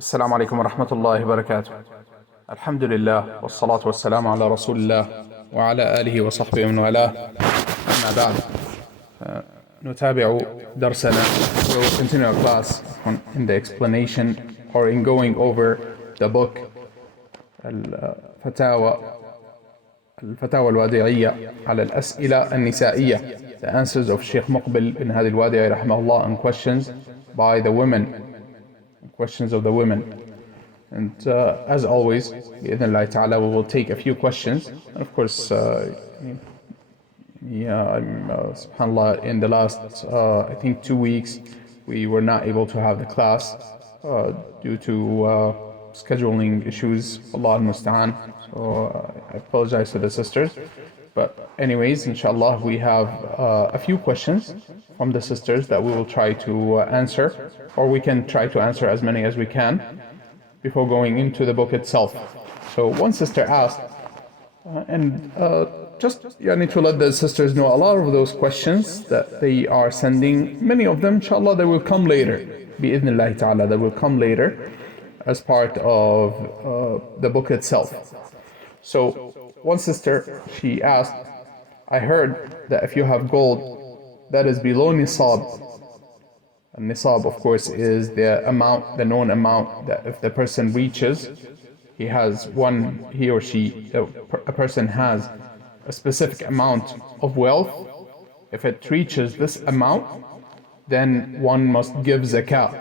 السلام عليكم ورحمة الله وبركاته. الحمد لله والصلاة والسلام على رسول الله وعلى آله وصحبه ومن والاه. أما بعد نتابع درسنا. We will continue our class in the explanation or in going over the book الفتاوى الوادعية على الأسئلة النسائية, the answers of Sheikh Muqbil bin Hadi al-Wad'i rahimahullah on questions by the women, questions of the women. And as always, bi'idhnillahi ta'ala, we will take a few questions. And of course, subhanAllah, in the last, I think 2 weeks, we were not able to have the class due to scheduling issues, Allah al-Musta'an. So I apologize to the sisters. But anyways, inshallah, we have a few questions from the sisters that we will try to answer, or we can try to answer as many as we can before going into the book itself. So one sister asked, just to let the sisters know, a lot of those questions that they are sending, many of them, inshallah, they will come later. Bi-idhnillahi ta'ala, they will come later as part of the book itself. So one sister, she asked, I heard that if you have gold that is below nisab, and nisab of course is the amount, the known amount that if the person reaches, a person has a specific amount of wealth. If it reaches this amount, then one must give zakah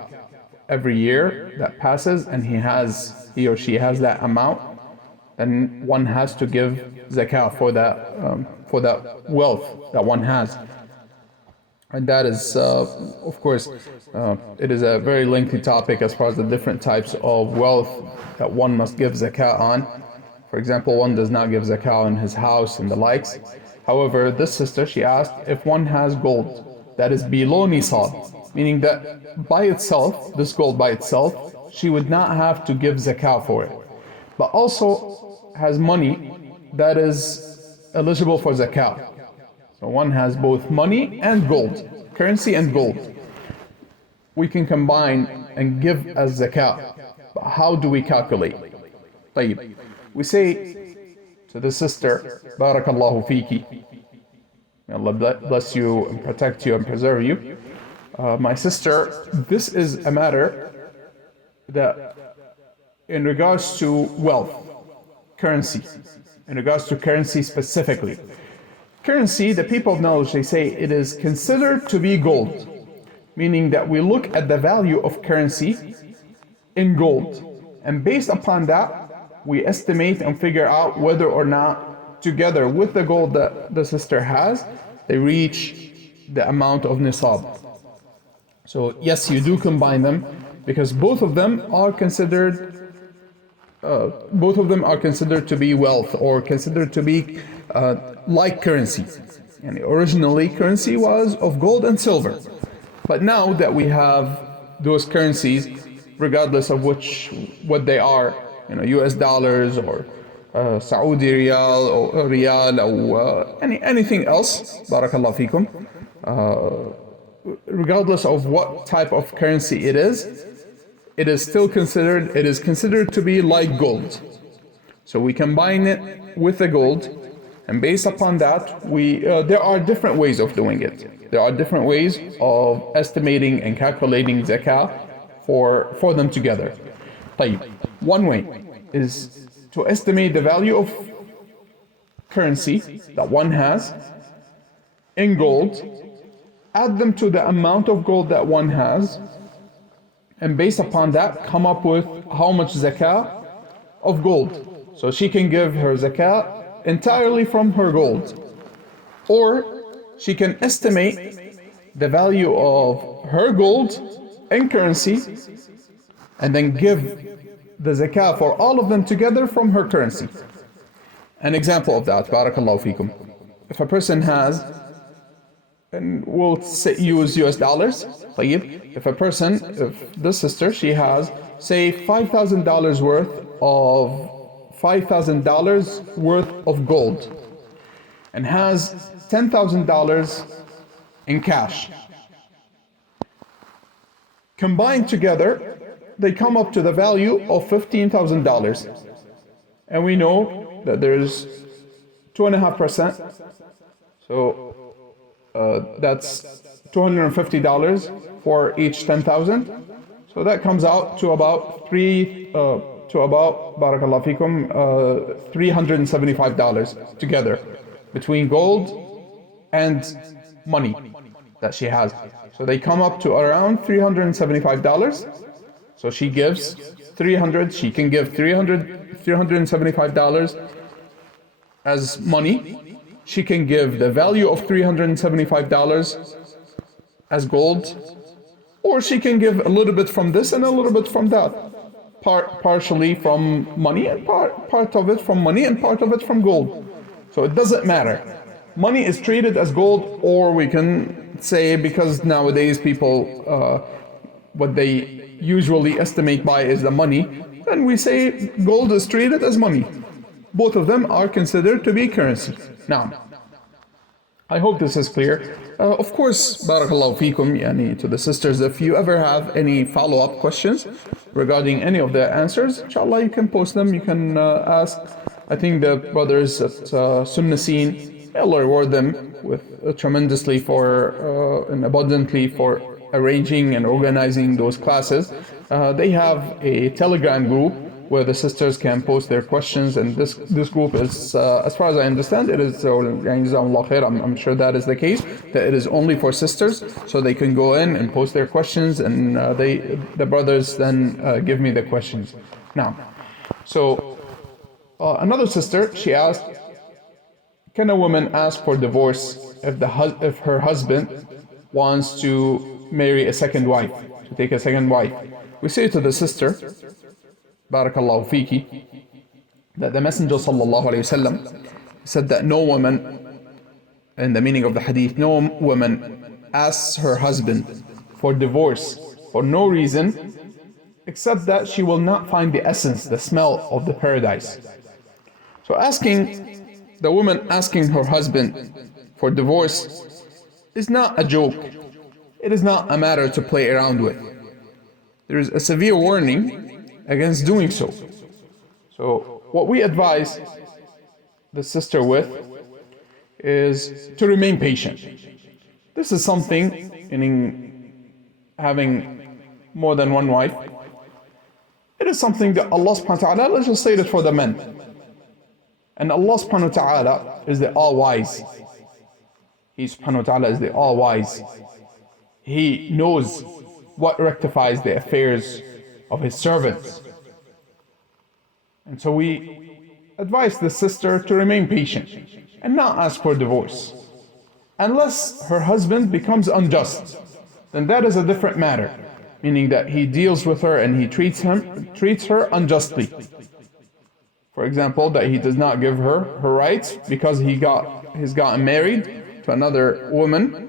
every year that passes, and he or she has that amount, then one has to give zakah for that wealth that one has. And that is, of course, it is a very lengthy topic as far as the different types of wealth that one must give zakah on. For example, one does not give zakah on his house and the likes. However, this sister, she asked if one has gold that is below nisab, meaning that by itself, this gold by itself, she would not have to give zakah for it, but also has money that is eligible for zakah. So one has both money and gold, currency and gold. We can combine and give as zakah. But how do we calculate? طيب. We say to the sister, Barakallahu fiki. May Allah bless you and protect you and preserve you. My sister, this is a matter that in regards to wealth, currency, in regards to currency specifically. Currency, the people of knowledge, they say it is considered to be gold, meaning that we look at the value of currency in gold, and based upon that, we estimate and figure out whether or not, together with the gold that the sister has, they reach the amount of nisab. So yes, you do combine them, because both of them are considered to be wealth, or considered to be like currency. And originally currency was of gold and silver, but now that we have those currencies, regardless of what they are, US dollars or Saudi riyal or riyal or anything else, barakallahu fikum, regardless of what type of currency it is considered to be like gold. So we combine it with the gold, and based upon that, there are different ways of doing it. There are different ways of estimating and calculating zakah for them together. طيب. One way is to estimate the value of currency that one has in gold, add them to the amount of gold that one has, and based upon that, come up with how much zakah of gold. So she can give her zakah entirely from her gold. Or she can estimate the value of her gold in currency, and then give the zakah for all of them together from her currency. An example of that, barakallahu fikum. If a person has, and we'll use US dollars, طيب. If this sister, she has, say, $5,000 worth of gold, and has $10,000 in cash. Combined together, they come up to the value of $15,000. And we know that there's 2.5%. So that's $250 for each 10,000. So that comes out to about barakallahu fikum, $375 together between gold and money that she has. So they come up to around $375. So she gives she can give $375 as money. She can give the value of $375 as gold, or she can give a little bit from this and a little bit from that. Partially from money and part of it from money and part of it from gold. So it doesn't matter. Money is treated as gold, or we can say, because nowadays people, what they usually estimate by is the money, then we say gold is treated as money. Both of them are considered to be currency. Now, I hope this is clear. Of course, barakallahu feekum, to the sisters, if you ever have any follow-up questions regarding any of the answers, inshallah you can post them, you can ask. I think the brothers at Sunnah scene, may Allah reward them with tremendously and abundantly for arranging and organizing those classes. They have a Telegram group where the sisters can post their questions, and this group is, as far as I understand, it is, I'm sure that is the case, that it is only for sisters, so they can go in and post their questions, and the brothers then give me the questions. Now, so another sister, she asked, can a woman ask for divorce if her husband wants to marry a second wife, to take a second wife? We say to the sister, barakallahu fiki, that the Messenger sallallahu alayhi wasallam said that no woman, in the meaning of the hadith, no woman asks her husband for divorce for no reason except that she will not find the essence, the smell of the paradise. So the woman asking her husband for divorce is not a joke. It is not a matter to play around with. There is a severe warning against doing so. So what we advise the sister with is to remain patient. This is something in having more than one wife. It is something that Allah subhanahu wa ta'ala legislated for the men. And Allah subhanahu wa ta'ala is the all-wise. He subhanahu wa ta'ala is the all-wise. He knows what rectifies the affairs of His servants. And so we advise the sister to remain patient and not ask for divorce. Unless her husband becomes unjust, then that is a different matter, meaning that he deals with her and he treats her unjustly. For example, that he does not give her her rights because he's gotten married to another woman,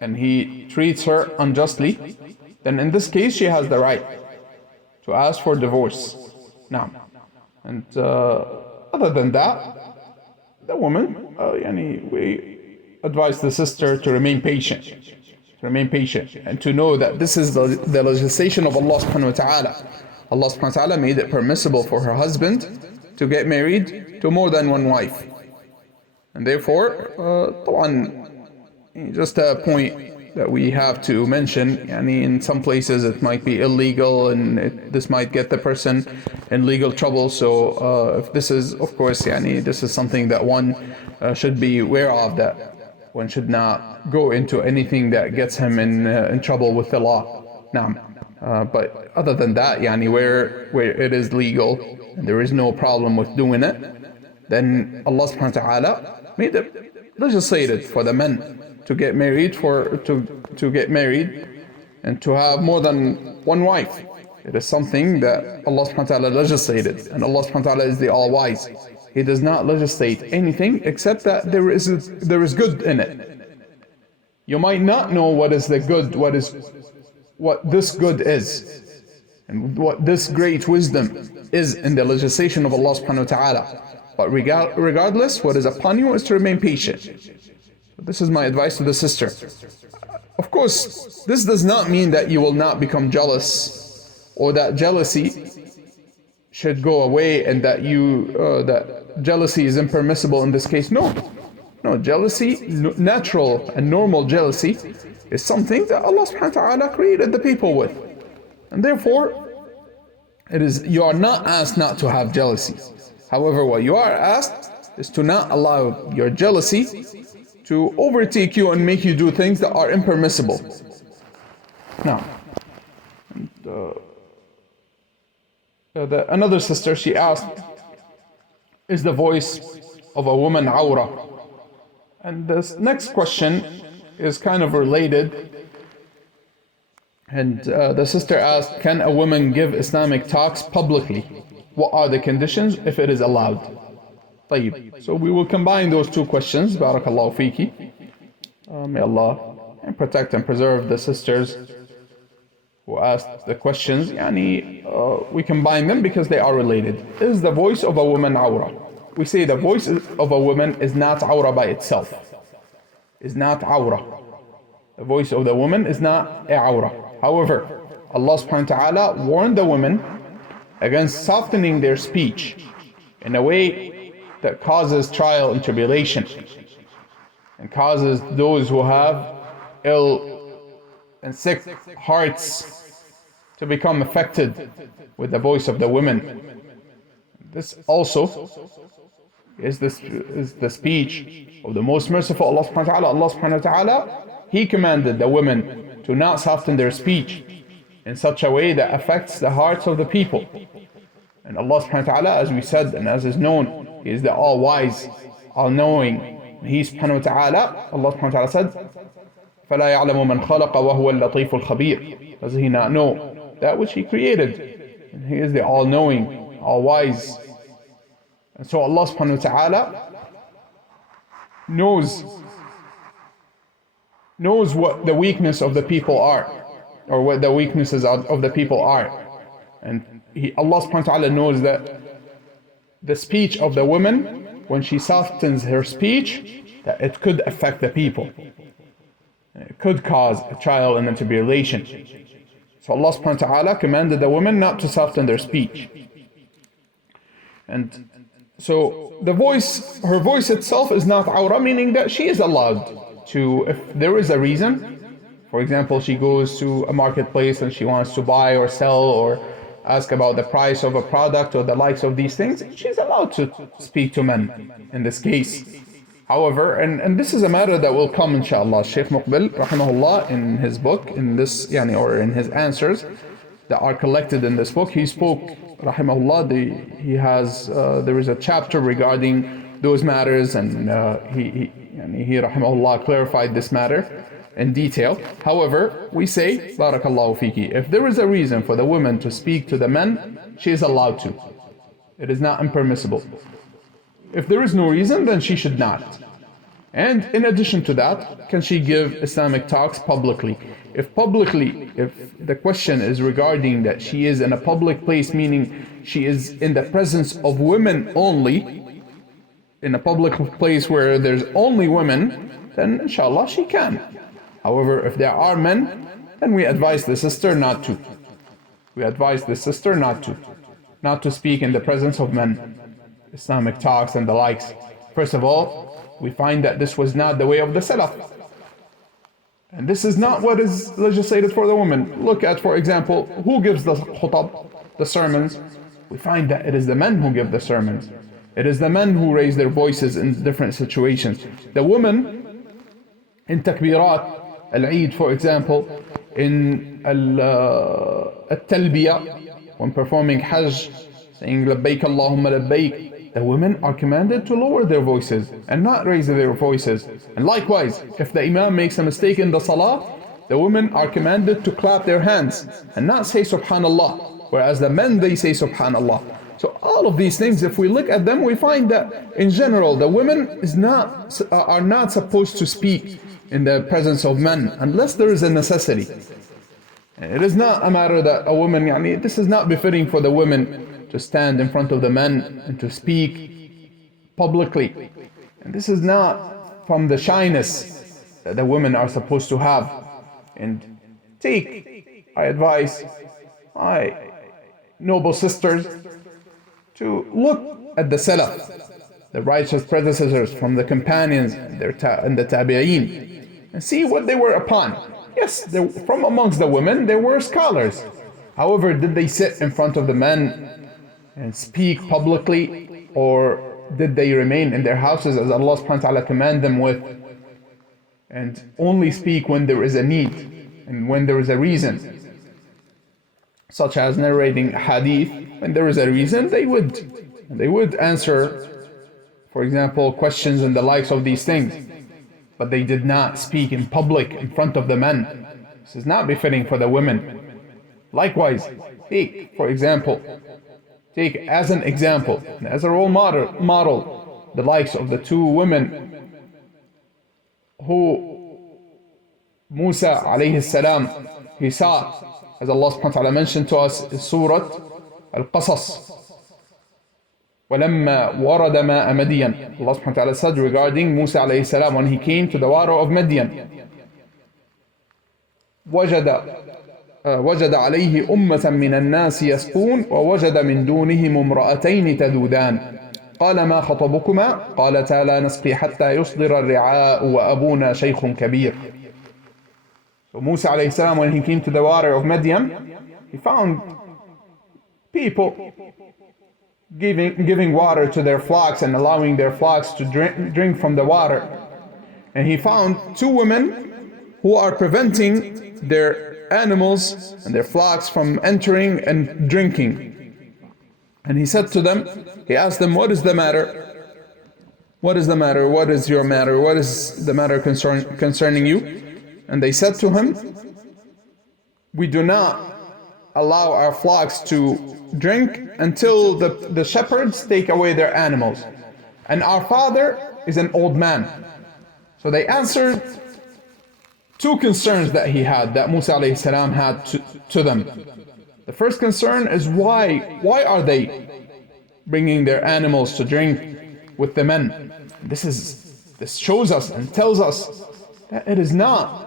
and he treats her unjustly, then in this case she has the right to ask for divorce. Now, and other than that, the woman, we advise the sister to remain patient, and to know that this is the legislation of Allah subhanahu wa ta'ala. Allah subhanahu wa ta'ala made it permissible for her husband to get married to more than one wife. And therefore, just a point that we have to mention, in some places it might be illegal and this might get the person in legal trouble. So if this is, of course, this is something that one should be aware of, that one should not go into anything that gets him in trouble with the law. Now, but other than that, where it is legal and there is no problem with doing it, then Allah subhanahu wa ta'ala made it legislated for the men to get married, to get married and to have more than one wife. It is something that Allah subhanahu wa ta'ala legislated, and Allah subhanahu wa ta'ala is the all-wise. He does not legislate anything except that there is good in it. You might not know what is the good, what this good is, and what this great wisdom is in the legislation of Allah subhanahu wa ta'ala. But regardless, what is upon you is to remain patient. This is my advice to the sister. Of course, this does not mean that you will not become jealous, or that jealousy should go away, and that that jealousy is impermissible in this case. No, jealousy, natural and normal jealousy, is something that Allah subhanahu wa ta'ala created the people with. And therefore, you are not asked not to have jealousy. However, what you are asked is to not allow your jealousy to overtake you and make you do things that are impermissible. Now, another sister, she asked, is the voice of a woman awra? And this next question is kind of related. And the sister asked, can a woman give Islamic talks publicly? What are the conditions if it is allowed? طيب. So we will combine those two questions. Barakallahu fiki. May Allah protect and preserve the sisters who asked the questions. We combine them because they are related. Is the voice of a woman awra? We say the voice of a woman is not awra by itself. Is not awra. The voice of the woman is not a awra. However, Allah subhanahu wa ta'ala warned the women against softening their speech in a way that causes trial and tribulation, and causes those who have ill and sick hearts to become affected with the voice of the women. This also is the speech of the most merciful Allah subhanahu wa ta'ala. Allah subhanahu wa ta'ala, He commanded the women to not soften their speech in such a way that affects the hearts of the people. And Allah subhanahu wa ta'ala, as we said and as is known, He is the all-wise, all-knowing. He subhanahu wa ta'ala, Allah subhanahu wa ta'ala said, فَلَا يَعْلَمُ مَنْ خَلَقَ وَهُوَ اللَّطِيفُ الْخَبِيرُ. Does He not know that which He created? And He is the all-knowing, all-wise. And so Allah subhanahu wa ta'ala knows what the weakness of the people are, or what the weaknesses of the people are. And Allah subhanahu wa ta'ala knows that the speech of the woman, when she softens her speech, that it could affect the people. It could cause a trial and a tribulation. So Allah subhanahu wa ta'ala commanded the women not to soften their speech. And so her voice itself is not awra, meaning that she is allowed to, if there is a reason, for example, she goes to a marketplace and she wants to buy or sell or ask about the price of a product or the likes of these things, she's allowed to speak to men in this case. However, and this is a matter that will come inshallah. Sheikh Muqbil, rahimahullah, in his book, in this, or in his answers that are collected in this book, he spoke, rahimahullah, there is a chapter regarding those matters, and he rahimahullah clarified this matter in detail. However, we say, barakallahu fiki, if there is a reason for the woman to speak to the men, she is allowed to. It is not impermissible. If there is no reason, then she should not. And in addition to that, can she give Islamic talks publicly? If the question is regarding that she is in a public place, meaning she is in the presence of women only, in a public place where there's only women, then inshallah she can. However, if there are men, then we advise the sister not to. We advise the sister not to speak in the presence of men, Islamic talks and the likes. First of all, we find that this was not the way of the Salaf. And this is not what is legislated for the woman. Look at, for example, who gives the khutab, the sermons? We find that it is the men who give the sermons. It is the men who raise their voices in different situations. The woman, in takbirat, al-Eid, for example, in al-Talbiyah, when performing Hajj, saying labbaik Allahumma labbaik, the women are commanded to lower their voices and not raise their voices. And likewise, if the Imam makes a mistake in the Salah, the women are commanded to clap their hands and not say Subhanallah, whereas the men, they say Subhanallah. So all of these things, if we look at them, we find that in general, the women are not supposed to speak in the presence of men unless there is a necessity. It is not a matter that a woman, this is not befitting for the women to stand in front of the men and to speak publicly. And this is not from the shyness that the women are supposed to have. And I advise my noble sisters to look at the Salaf, the righteous predecessors from the companions and the Tabi'een, and see what they were upon. Yes, from amongst the women there were scholars. However, did they sit in front of the men and speak publicly, or did they remain in their houses as Allah subhanahu wa ta'ala commanded them with, and only speak when there is a need and when there is a reason, such as narrating hadith? When there is a reason, they would answer, for example, questions and the likes of these things, but they did not speak in public in front of the men. This is not befitting for the women. Likewise, take as an example, as a role model, the likes of the two women who Musa alayhi salam, he saw, as Allah subhanahu wa ta'ala mentioned to us in Surah al-Qasas, وَلَمَّا وَرَدَ مَاءَ مَدْيَنَ. Allah subhanahu wa ta'ala said regarding Musa alayhi salam, when he came to the water of Madian, وجد عليه أمة من الناس يسقون ووجد من دونهم امرأتين تذودان قال ما خطبكما قالتا لا نسقي حتى يصدر الرعاء وأبونا شيخ كبير. So Musa alayhi salam, when he came to the water of Madian, he found people giving water to their flocks and allowing their flocks to drink from the water. And he found two women who are preventing their animals and their flocks from entering and drinking. And he said to them, he asked them, what is the matter? What is the matter? What is your matter? What is the matter concerning you? And they said to him, we do not allow our flocks to drink until the shepherds take away their animals. And our father is an old man. So they answered two concerns that he had, that Musa alayhi salam had to them. The first concern is why are they bringing their animals to drink with the men? This shows us and tells us that it is not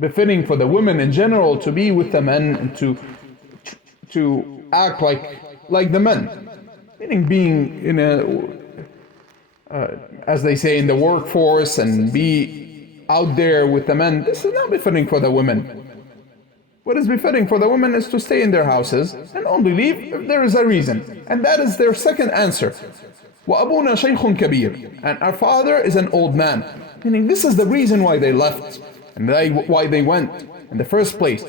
befitting for the women in general to be with the men and to act like the men, meaning being in as they say, in the workforce and be out there with the men. This is not befitting for the women. What is befitting for the women is to stay in their houses and only leave if there is a reason. And that is their second answer. وَأَبُونَا شَيْخٌ كَبِيرٌ. And our father is an old man. Meaning this is the reason why they left and why they went in the first place.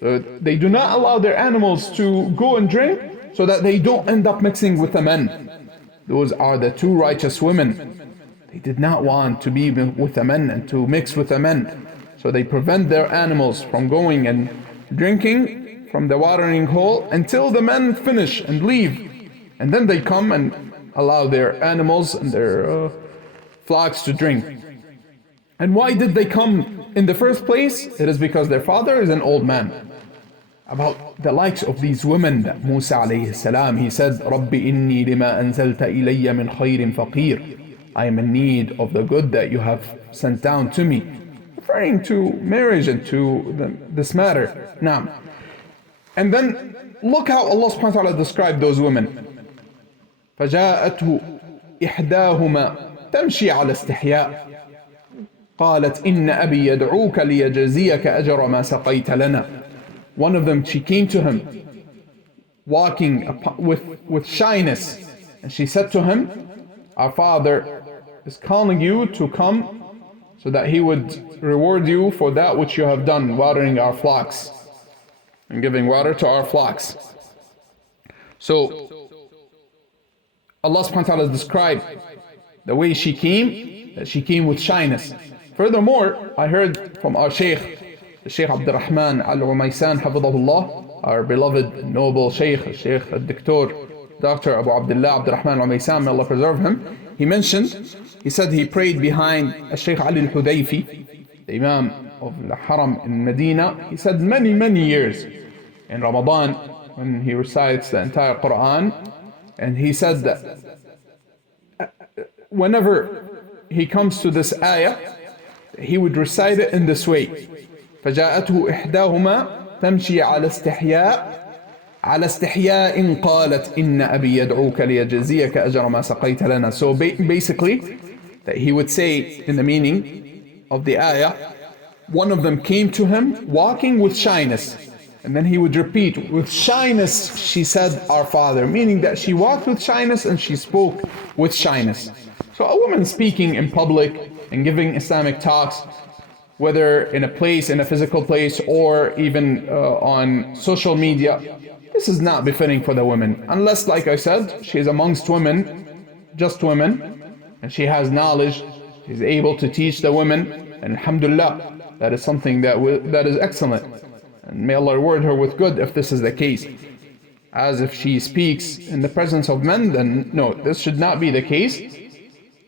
So they do not allow their animals to go and drink so that they don't end up mixing with the men. Those are the two righteous women. They did not want to be with the men and to mix with the men. So they prevent their animals from going and drinking from the watering hole until the men finish and leave. And then they come and allow their animals and their flocks to drink. And why did they come in the first place? It is because their father is an old man. About the likes of these women that Musa alayhi salam, he said, رَبِّ إِنِّي لِمَا أَنزَلْتَ إِلَيَّ مِنْ خَيْرٍ فَقِيرٍ. I am in need of the good that you have sent down to me. Referring to marriage and to this matter. Now, and then look how Allah subhanahu wa ta'ala described those women. فَجَاءَتْهُ إِحْدَاهُمَا تَمْشِي عَلَى اسْتِحْيَاءٍ قالت إن أبي يدعوك ليجزيك أجر ما سقيت لنا. One of them, she came to him walking with shyness, and she said to him, our father is calling you to come so that he would reward you for that which you have done, watering our flocks and giving water to our flocks. So Allah subhanahu wa ta'ala described the way she came, that she came with shyness. Furthermore, I heard from our Sheikh, the Sheikh Abdurrahman al-Umaysan hafidhahullah, our beloved noble Sheikh, Sheikh Dr. Abu Abdullah Abdurrahman al-Umaysan, may Allah preserve him. He mentioned, he said he prayed behind Sheikh Ali al-Hudayfi, the Imam of the Haram in Medina. He said many years in Ramadan when he recites the entire Quran. And he said that whenever he comes to this ayah, he would recite it in this way. فجاءته إحداهما تمشي على استحياء قالت إن أبي يدعوك ليجزيك أجر ما سقيت لنا. So basically, that he would say in the meaning of the ayah, one of them came to him walking with shyness. And then he would repeat, with shyness she said, our father, meaning that she walked with shyness and she spoke with shyness. So a woman speaking in public and giving Islamic talks, whether in a place, in a physical place, or even on social media, this is not befitting for the woman. Unless, like I said, she is amongst women, just women, and she has knowledge, she's able to teach the women, and alhamdulillah, that is something that is excellent. And may Allah reward her with good if this is the case. As if she speaks in the presence of men, then no, this should not be the case.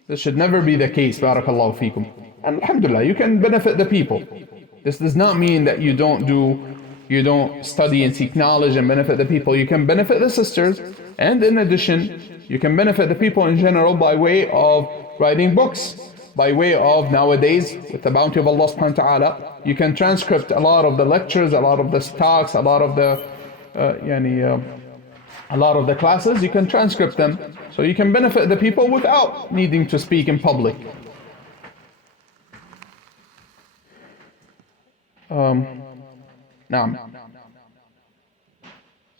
This should never be the case. Barakallahu feekum. And alhamdulillah, you can benefit the people. This does not mean that you don't study and seek knowledge and benefit the people. You can benefit the sisters, and in addition, you can benefit the people in general by way of writing books, by way of nowadays, with the bounty of Allah subhanahu wa ta'ala, you can transcript a lot of the lectures, a lot of the talks, a lot of the classes, you can transcript them. So you can benefit the people without needing to speak in public. Now,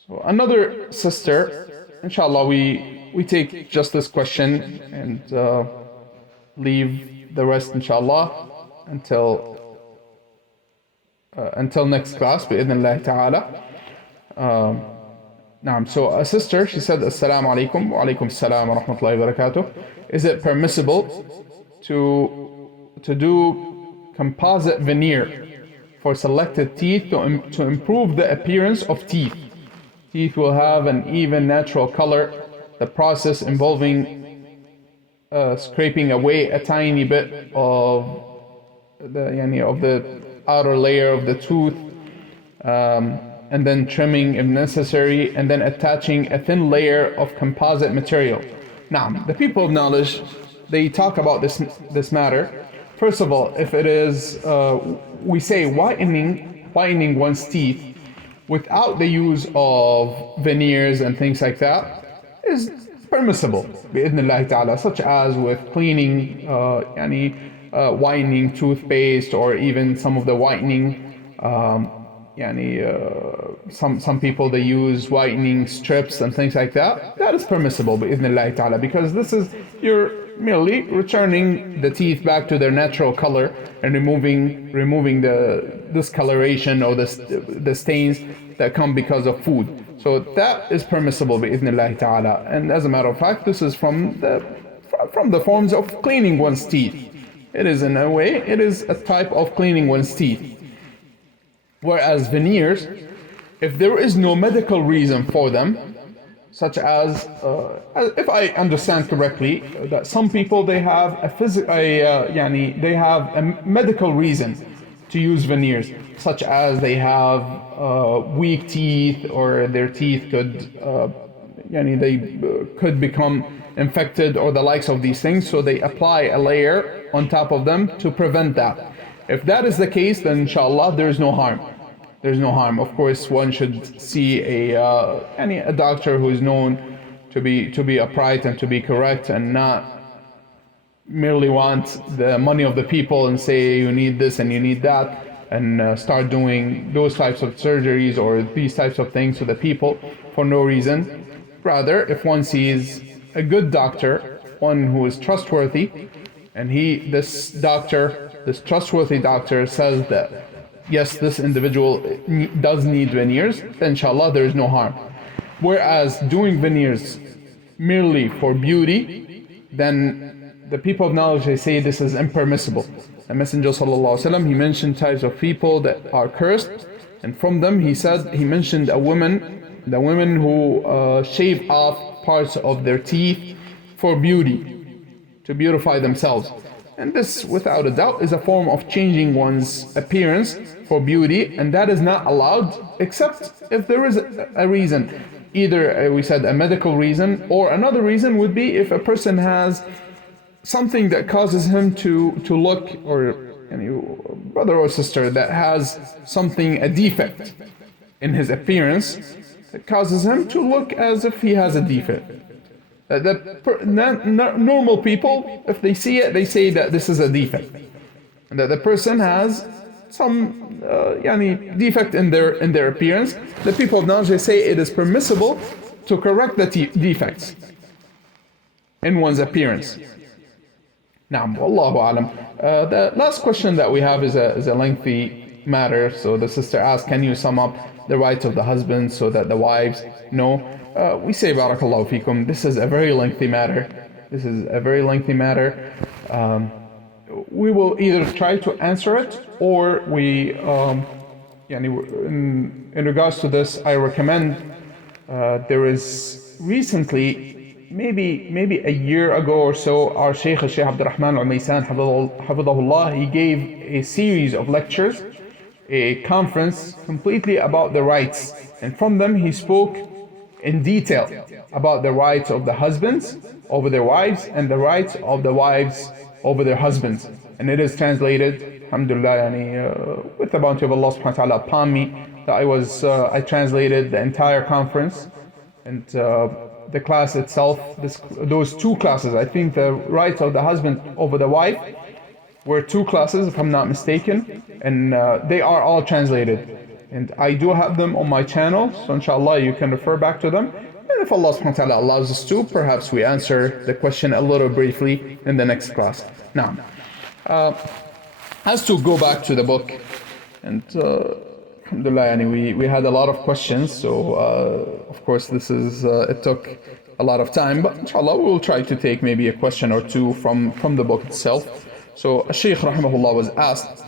so another sister, inshallah, we take just this question and leave the rest, inshallah, until next class, bi'idhnillah ta'ala. So a sister, she said, Assalamu alaikum, wa alaikum assalam wa rahmatullahi wa barakatuh. Is it permissible to do composite veneer for selected teeth to improve the appearance of teeth? Teeth will have an even natural color. The process involving scraping away a tiny bit of the outer layer of the tooth, and then trimming if necessary, and then attaching a thin layer of composite material. Now, the people of knowledge, they talk about this matter. First of all, if it is, we say whitening one's teeth without the use of veneers and things like that is permissible, bi'idhnillah ta'ala, such as with cleaning, whitening toothpaste, or even some of the whitening, some people, they use whitening strips and things like that. That is permissible, bi'idhnillah ta'ala, because this is, you're merely returning the teeth back to their natural color and removing the discoloration or the stains that come because of food. So that is permissible, bi'idhnillah ta'ala. And as a matter of fact, this is from the forms of cleaning one's teeth. It is, in a way, it is a type of cleaning one's teeth. Whereas veneers, if there is no medical reason for them, such as, if I understand correctly, that some people, they have they have a medical reason to use veneers, such as they have weak teeth, or their teeth could become infected, or the likes of these things, so they apply a layer on top of them to prevent that. If that is the case, then inshallah there is no harm. There's no harm. Of course, one should see a doctor who is known to be upright and to be correct, and not merely want the money of the people and say you need this and you need that, and start doing those types of surgeries or these types of things to the people for no reason. Rather, if one sees a good doctor, one who is trustworthy, and this trustworthy doctor says that yes, this individual does need veneers, then inshallah there is no harm. Whereas doing veneers merely for beauty, then the people of knowledge, they say this is impermissible. The Messenger sallallahu alaihi wasallam, he mentioned types of people that are cursed, and from them he mentioned the women who shave off parts of their teeth for beauty, to beautify themselves. And this, without a doubt, is a form of changing one's appearance for beauty, and that is not allowed except if there is a reason. Either, we said, a medical reason, or another reason would be if a person has something that causes him to look, or brother or sister that has something, a defect in his appearance that causes him to look as if he has a defect. Normal people, if they see it, they say that this is a defect, and that the person has some defect in their appearance. The people of knowledge, they say it is permissible to correct the defects in one's appearance. Naam, wallahu alam. The last question that we have is a lengthy matter. So the sister asked, can you sum up the rights of the husband so that the wives know? We say, barakallahu fikum, this is a very lengthy matter. We will either try to answer it, or in regards to this, I recommend, there is recently, maybe a year ago or so, our Sheikh Abdurrahman al-Maysan, hafidhahullah, he gave a series of lectures, a conference completely about the rights. And from them he spoke in detail about the rights of the husbands over their wives and the rights of the wives over their husbands. And it is translated, alhamdulillah, with the bounty of Allah subhanahu wa ta'ala upon me, that I translated the entire conference. And the class itself, those two classes, I think the rights of the husband over the wife were two classes, if I'm not mistaken, and they are all translated. And I do have them on my channel, so inshallah you can refer back to them. And if Allah subhanahu wa ta'ala allows us to, perhaps we answer the question a little briefly in the next class. Now, as to go back to the book, and alhamdulillah, we had a lot of questions, so of course this is, it took a lot of time, but inshallah we will try to take maybe a question or two from the book itself. So al-Sheikh rahimahullah was asked,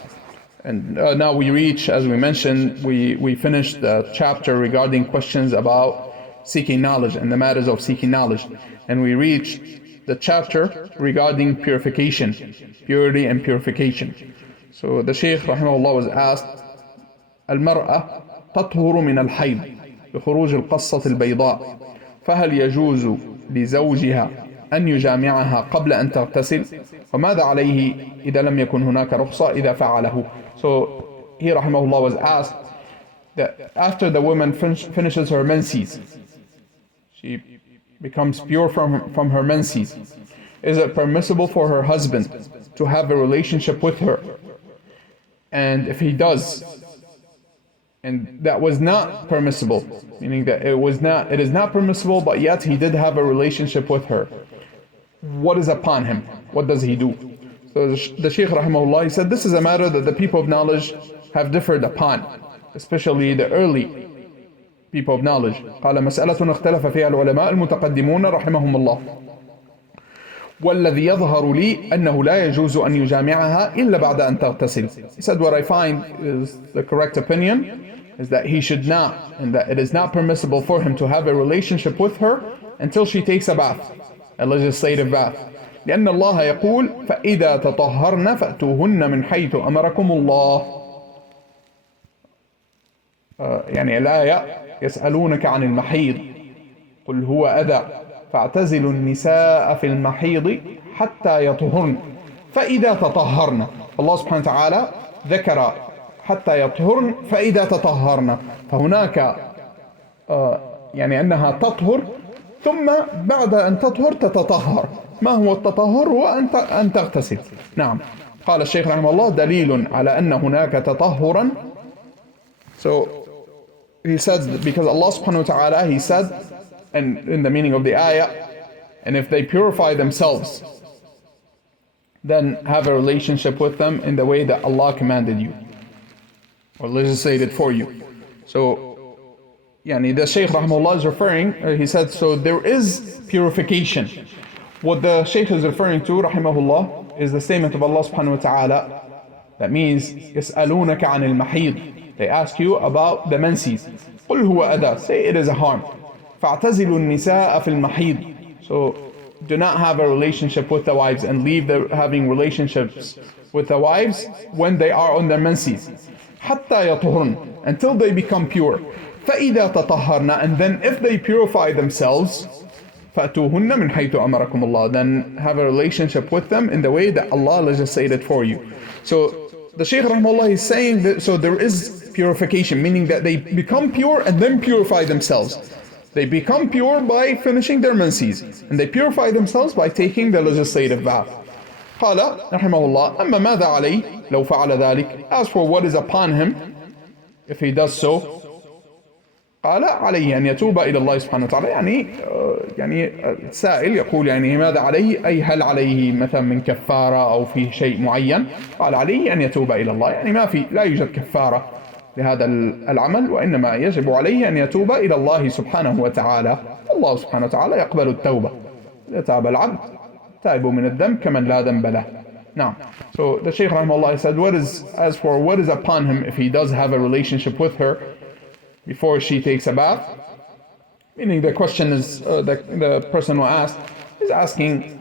and now we reach, as we mentioned, we finished the chapter regarding questions about seeking knowledge and the matters of seeking knowledge, and we reached the chapter regarding purification, purity and purification. So the Sheikh rahimahullah was asked, المرأة تطهر من الحيض بخروج القصة البيضاء فهل يجوز لزوجها أن يجامعها قبل أن تغتسل وماذا عليه إذا لم يكن هناك رخصة إذا فعله. So he rahimahullah was asked that after the woman finishes her menses, she becomes pure from her menses, is it permissible for her husband to have a relationship with her? And if he does, and that was not permissible, meaning that it is not permissible, but yet he did have a relationship with her, what is upon him? What does he do? So the Shaykh rahimahullah, he said, this is a matter that the people of knowledge have differed upon, especially the early people of knowledge. قال مسألة اختلف فيها العلماء المتقدمون رحمهم الله والذي يظهر لي أنه لا يجوز أن يجامعها إلا بعد أن تغتسل. He said, what I find is the correct opinion is that he should not, and that it is not permissible for him to have a relationship with her until she takes a bath, a legislative bath. لأن الله يقول فإذا تطهرن فأتوهن من حيث أمركم الله. يعني الآية يسألونك عن المحيض قل هو أذى فاعتزلوا النساء في المحيض حتى يطهرن فإذا تطهرن. الله سبحانه وتعالى ذكر حتى يطهرن فإذا تطهرن، فهناك يعني أنها تطهر ثم بعد أن تطهر تتطهر. ما هو التطهر؟ هو أن تغتسل. نعم. قال الشيخ رحمه الله دليل على أن هناك تطهرا. So he said, because Allah subhanahu wa ta'ala, he said, and in the meaning of the ayah, and if they purify themselves, then have a relationship with them in the way that Allah commanded you or legislated for you. So the Shaykh rahimahullah is referring, he said, so there is purification. What the Shaykh is referring to, rahimahullah, is the statement of Allah subhanahu wa ta'ala. That means, يَسْأَلُونَكَ عَنِ الْمَحِيضِ. They ask you about the menses. قُلْ هُوَ أَذَى. Say it is a harm. فَاعْتَزِلُوا النِّسَاءَ فِي الْمَحِيضِ. So do not have a relationship with the wives and leave having relationships with the wives when they are on their menses. حَتَّى يَطْهُرْنَ. Until they become pure. فَإِذَا تَطَهَّرْنَ. And then if they purify themselves, فَأْتُوهُنَّ مِنْ حَيْثُ أَمَرَكُمُ اللَّهُ. Then have a relationship with them in the way that Allah legislated for you. So the Shaykh rahimahullah is saying that, so there is purification, meaning that they become pure and then purify themselves. They become pure by finishing their menses, and they purify themselves by taking the legislative bath. قال رحمه الله أما ماذا عليه لو فعل ذلك. As for what is upon him if he does so, قال عليه أن يتوب إلى الله سبحانه وتعالى. يعني السائل يقول يعني ماذا عليه، أي هل عليه مثلا من كفارة أو في شيء معين. قال عليه أن يتوب إلى الله، يعني لا يوجد كفارة لهذا العمل، وإنما يجب عليه أن يتوب إلى الله سبحانه وتعالى. الله سبحانه وتعالى يقبل التوبة. إذا تاب العبد تائب من الذنب كمن لا ذنب له. Now, so the Shaykh rahimahullah said, as for what is upon him if he does have a relationship with her before she takes a bath, meaning the question is, the person who asked is asking,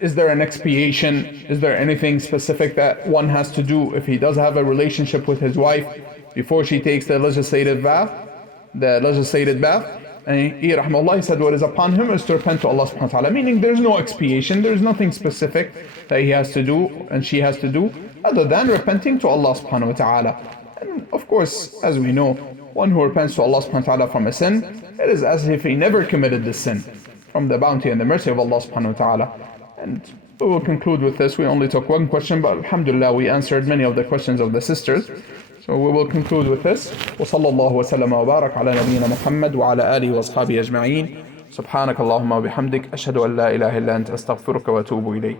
is there an expiation? Is there anything specific that one has to do if he does have a relationship with his wife before she takes the legislated bath? And he rahimahullah said what is upon him is to repent to Allah subhanahu wa ta'ala, meaning there's no expiation, there's nothing specific that he has to do and she has to do other than repenting to Allah subhanahu wa ta'ala. And of course, as we know, one who repents to Allah subhanahu wa ta'ala from a sin, it is as if he never committed this sin, from the bounty and the mercy of Allah subhanahu wa ta'ala. And we will conclude with this. We only took one question, but alhamdulillah we answered many of the questions of the sisters. So we will conclude with this. وصلى الله وسلم وبارك على نبينا محمد وعلى آله وأصحابه أجمعين. سبحانك اللهم وبحمدك أشهد أن لا إله إلا أنت أستغفرك وأتوب إليك.